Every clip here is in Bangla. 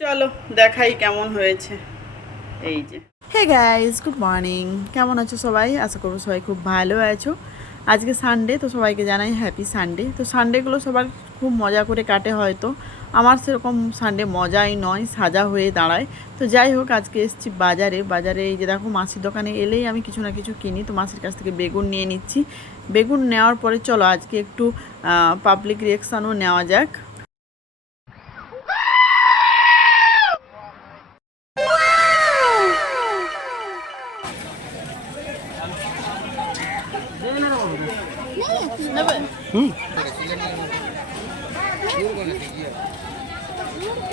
চলো দেখাই কেমন হয়েছে। এই যে হে গাইস, গুড মর্নিং। কেমন আছো সবাই? আশা করবো সবাই খুব ভালো আছো। আজকে সানডে, তো সবাইকে জানাই হ্যাপি সানডে। তো সানডেগুলো সবার খুব মজা করে কাটে হয়তো, আমার সেরকম সানডে মজাই নয়, সাজা হয়ে দাঁড়ায়। তো যাই হোক, আজকে এসেছি বাজারে। এই যে দেখো, মাসির দোকানে এলেই আমি কিছু না কিছু কিনি। তো মাসির কাছ থেকে বেগুন নিয়ে নিচ্ছি। বেগুন নেওয়ার পরে চলো আজকে একটু পাবলিক রিয়াকশানও নেওয়া যাক।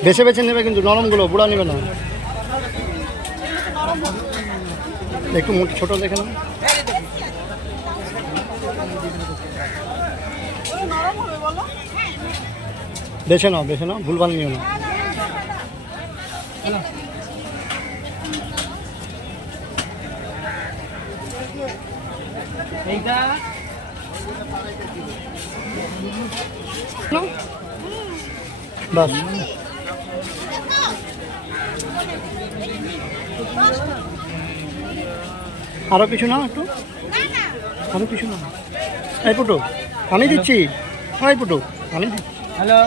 বেছে বেছে নেবে, কিন্তু নরমগুলো, বুড়া নেবে না। একটু ছোট দেখে না, বেছে নাও, ভুলভাল নিও না। বাস, আরো কিছু না, একটু আরো কিছু না। এই পুটু, আমি দিচ্ছি। এই পুটু, আমি দিচ্ছি। হ্যালো,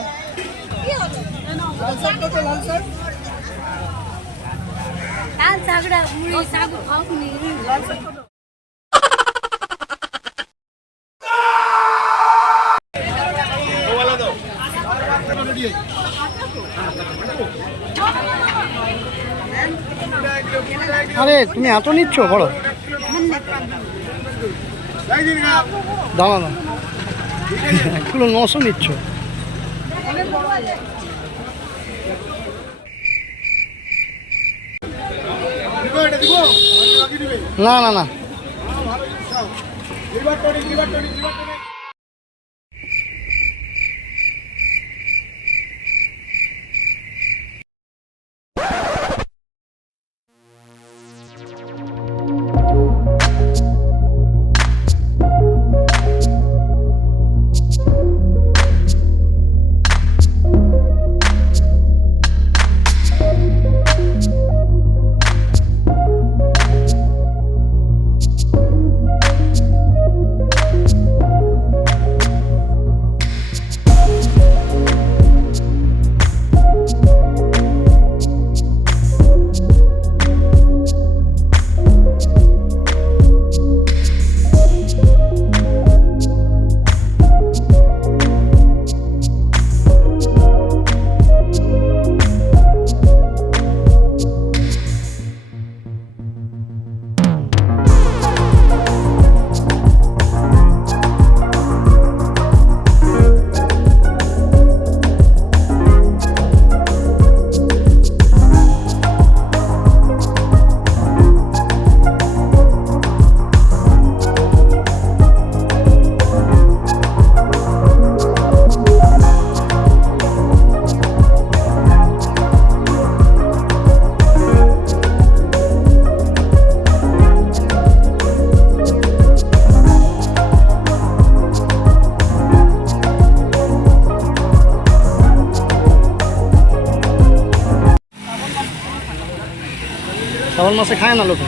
আরে তুমি এত নিচ্ছ? বড় দাঁড়া না, এগুলো 900 নিচ্ছ। না না না, শ্রাবণ মাসে খায় না লোকে,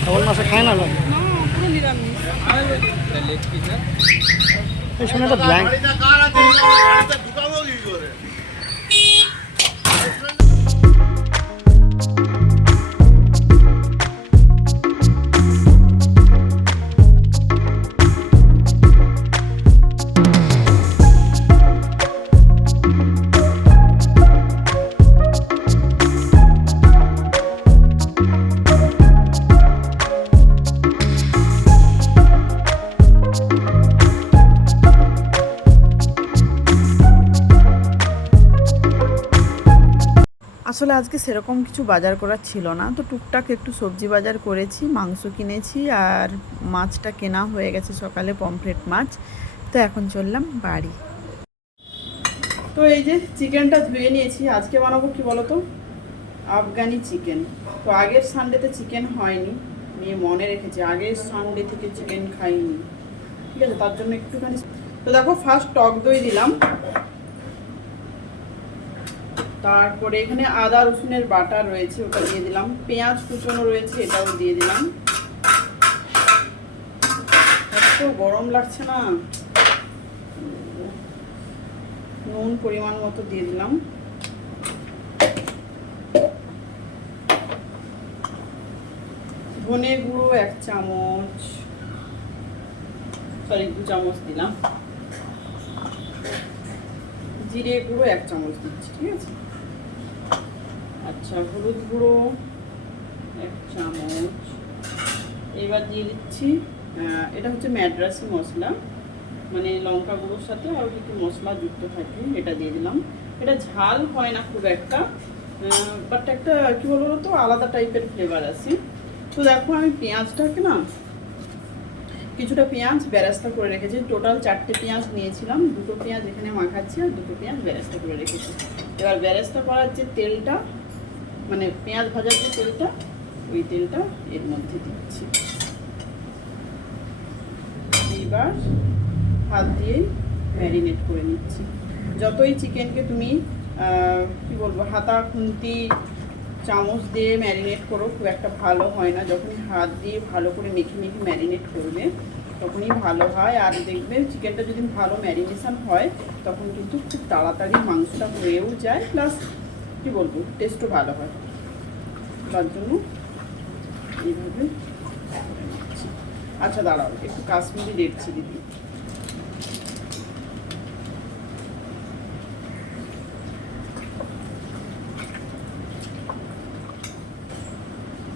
শ্রাবণ মাসে খায় না লোকে। এই শুনে তো ব্ল্যাঙ্ক। আসলে আজকে সেরকম কিছু বাজার করার ছিল না, তো টুকটাক একটু সবজি বাজার করেছি, মাংস কিনেছি, আর মাছটা কেনা হয়ে গেছে সকালে, পমফ্রেট মাছ। তো এখন চললাম বাড়ি। তো এই যে চিকেনটা ধুয়ে নিয়েছি। আজকে বানাবো কি বলো তো, আফগানি চিকেন। তো আগের সানডেতে চিকেন হয়নি, মেয়ে মনে রেখেছে, আগের সানডে থেকে চিকেন খাইনি, ঠিক আছে, তার জন্য একটুখানি। তো দেখো ফার্স্ট টক দই দিলাম, তারপরে এখানে আদা রসুনের বাটা রয়েছে ওটা দিয়ে দিলাম, পেঁয়াজ কুচনো রয়েছে এটাও দিয়ে দিলাম। এত গরম লাগছে না। নুন পরিমাণ মতো দিয়ে দিলাম, ধনে গুঁড়ো 1 চামচ, সরি 2 চামচ দিলাম, জিরে গুঁড়ো 1 চামচ দিচ্ছি, ঠিক আছে। আচ্ছা, হলুদ গুঁড়ো 1 চামচ। এবার দিয়ে দিচ্ছি এটা হচ্ছে ম্যাড্রাসি মশলা, মানে লঙ্কা গুঁড়োর সাথে আর কিছু মশলা যুক্ত থাকে, এটা দিয়ে দিলাম। এটা ঝাল হয় না খুব একটা, বাট একটা কী বলবো তো আলাদা টাইপের ফ্লেভার আছে। তো দেখো আমি পেঁয়াজটাকে না কিছুটা পেঁয়াজ বেরেস্তা করে রেখেছি, টোটাল 4টে পেঁয়াজ নিয়েছিলাম, 2টো পেঁয়াজ এখানে মাখাচ্ছি আর 2টো পেঁয়াজ বেরেস্তা করে রেখেছি। এবার বেরেস্তা করার যে তেলটা, মানে পেঁয়াজ ভাজার যে তেলটা, ওই তেলটা এর মধ্যে দিচ্ছি। এবার হাত দিয়ে ম্যারিনেট করে নিচ্ছি। যতই চিকেনকে তুমি কি বলবো হাতা খুন্তি চামচ দিয়ে ম্যারিনেট করো খুব একটা ভালো হয় না, যখনই হাত দিয়ে ভালো করে মেখে মেখে ম্যারিনেট করবে তখনই ভালো হয়। আর দেখবে চিকেনটা যদি ভালো ম্যারিনেশন হয় তখন কিন্তু খুব তাড়াতাড়ি মাংসটা হয়েও যায়, প্লাস কি বলবো টেস্টও ভালো হয়। তার জন্য এইভাবে। আচ্ছা দাঁড়াও, একটু কাশ্মীরি রেড চিলি দিই।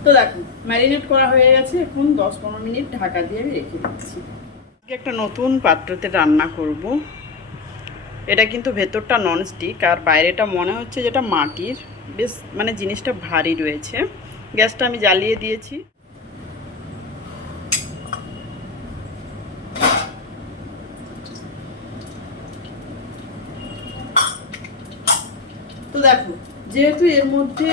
তো দেখো ম্যারিনেট করা হয়ে গেছে, এখন 10-15 মিনিট ঢাকা দিয়ে আমি রেখে দিচ্ছি। একটা নতুন পাত্রতে রান্না করব। এটা কিন্তু ভেতরটা ননস্টিক আর বাইরেটা মনে হচ্ছে যেটা মাটির, বেশ মানে জিনিসটা ভারী রয়েছে। গ্যাসটা আমি জ্বালিয়ে দিয়েছি। তো দেখো যেহেতু এর মধ্যে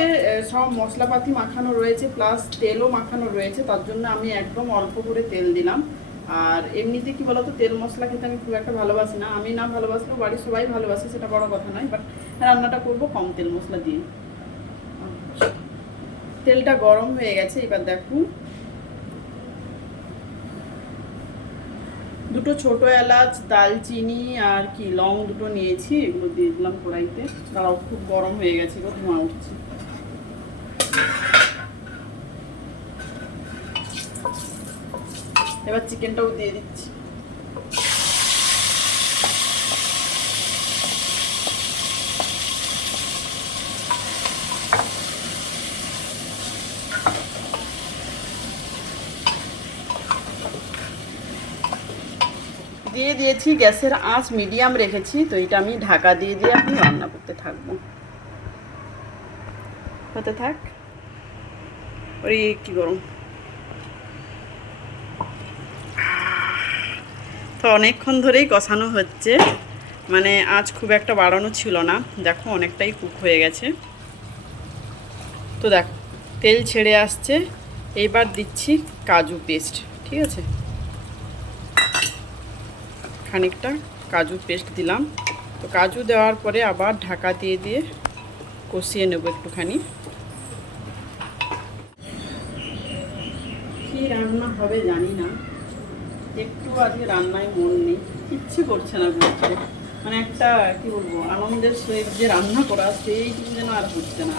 সব মশলাপাতি মাখানো রয়েছে প্লাস তেলও মাখানো রয়েছে, তার জন্য আমি একদম অল্প করে তেল দিলাম। আর এমনিতে কি বলতো তেল মশলা খেতে আমি খুব একটা ভালোবাসি না, আমি না ভালোবাসলেও বাড়ির সবাই ভালোবাসে, সেটা বড় কথা নয়, বাট রান্নাটা করব কম তেল মশলা দিয়ে। তেলটা গরম হয়ে গেছে, এবার দেখুন 2টো ছোটো এলাচ, দালচিনি আর কি লং 2টো নিয়েছি, এগুলো দিয়ে দিলাম কড়াইতে। তারাও খুব গরম হয়ে গেছে, ধোঁয়া উঠছে। এবার চিকেনটাও দিয়ে দিচ্ছি। দিয়ে দিয়েছি, গ্যাসের আঁচ মিডিয়াম রেখেছি। তো এটা আমি ঢাকা দিয়ে দিয়ে এখন রান্না করতে থাকবো, হতে থাক। ওই কি গরম। তো অনেকক্ষণ ধরেই কষানো হচ্ছে, মানে আঁচ খুব একটা বাড়ানো ছিল না। দেখো অনেকটাই কুক হয়ে গেছে। তো দেখো তেল ছেড়ে আসছে, এইবার দিচ্ছি কাজু পেস্ট, ঠিক আছে, খানিকটা কাজু পেস্ট দিলাম। তো কাজু দেওয়ার পরে আবার ঢাকা দিয়ে দিয়ে কষিয়ে নেব একটুখানি। কী রান্না হবে জানি না, একটু আজকে রান্নায় মন নেই, কিচ্ছু করছে না বলছে, মানে একটা কি বলবো আনন্দের সহিত যে রান্না করা সেইটুকু যেন আর হচ্ছে না,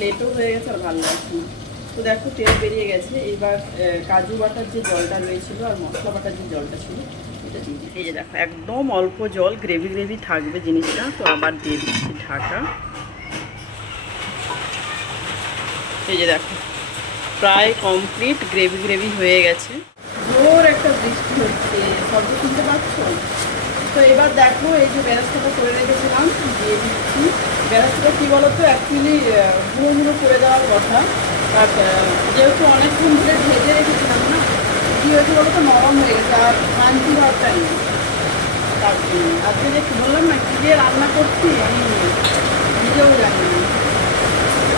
লেটও হয়ে গেছে আর ভালো লাগছে না। তো দেখো তেল বেরিয়ে গেছে, এইবার কাজু বাটার যে জলটা রয়েছিল আর মশলা বাটার যে জলটা ছিল এটা দিয়ে দিই। এই যে দেখো একদম অল্প জল, গ্রেভি গ্রেভি থাকবে জিনিসটা। তো আবার দিয়ে দিচ্ছি ঢাকা। এই যে দেখো প্রায় কমপ্লিট, গ্রেভি গ্রেভি হয়ে গেছে। জোর একটা বৃষ্টি হচ্ছে, শব্দ শুনতে পাচ্ছ? তো এবার দেখো এই যে বেরেস্তাটা করে রেখেছিলাম দিয়ে দিচ্ছি। বেরেস্তাটা কী বলতো অ্যাকচুয়ালি গুঁড়ো গুঁড়ো করে দেওয়ার কথা, বাট যেহেতু অনেকক্ষণ ধরে ভেজে রেখেছিলাম না, কী হয়েছে বলতো নরম হয়ে গেছে আর ক্রান্তি ভাবটা নেই। তার জন্য আজকে যে বললাম না কী দিয়ে রান্না করছি আমি নিজেও জানি না।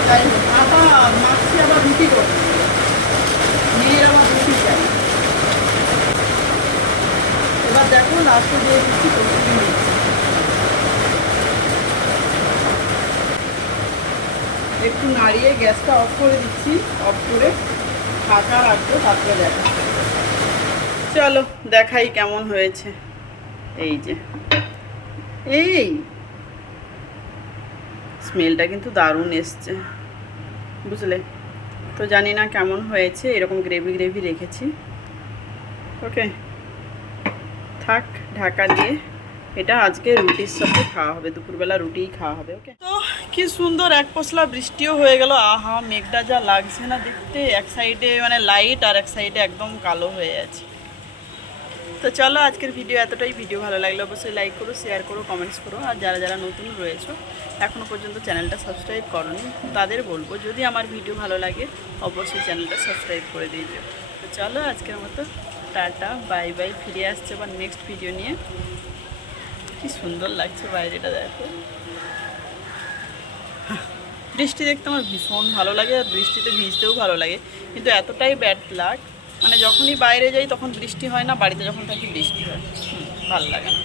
তাই আটা মাখছি, আবার রুটি করছি, নিয়ে লাস্টে দিয়ে দিচ্ছি কসুরি মেথি। একটু নাড়িয়ে গ্যাসটা অফ করে দিচ্ছি, অফ করে ঢাকা রাখবো, তারপরে দেখা। চলো দেখাই কেমন হয়েছে। এই যে এই স্মেলটা কিন্তু দারুণ এসছে, বুঝলে তো। জানি না কেমন হয়েছে, এরকম গ্রেভি গ্রেভি রেখেছি। ওকে, থাক ঢাকা দিয়ে। এটা আজকে রুটির সাথে খাওয়া হবে, দুপুরবেলা রুটিই খাওয়া হবে। ওকে, তো কি সুন্দর এক পশলা বৃষ্টিও হয়ে গেল। আহা, মেঘটা যা লাগছে না দেখতে, এক সাইডে মানে লাইট আর এক সাইডে একদম কালো হয়ে আছে। তো চলো আজকের ভিডিও এতটাই। ভিডিও ভালো লাগলে অবশ্যই লাইক করো, শেয়ার করো, কমেন্টস করো। আর যারা যারা নতুন রয়েছো, এখনও পর্যন্ত চ্যানেলটা সাবস্ক্রাইব করোনি, তাদের বলবো যদি আমার ভিডিও ভালো লাগে অবশ্যই চ্যানেলটা সাবস্ক্রাইব করে দিয়ে যাও। তো চলো আজকের মতো টাটা, বাই বাই। ফিরে আসছে আবার নেক্সট ভিডিও নিয়ে। কি সুন্দর লাগছে বাইরেটা, দেখো। বৃষ্টি দেখতে আমার ভীষণ ভালো লাগে, আর বৃষ্টিতে ভিজতেও ভালো লাগে, কিন্তু এতটাই ব্যাড লাগ, মানে যখনই বাইরে যাই তখন বৃষ্টি হয় না, বাড়িতে যখন থাকি বৃষ্টি হয়, ভালো লাগে না।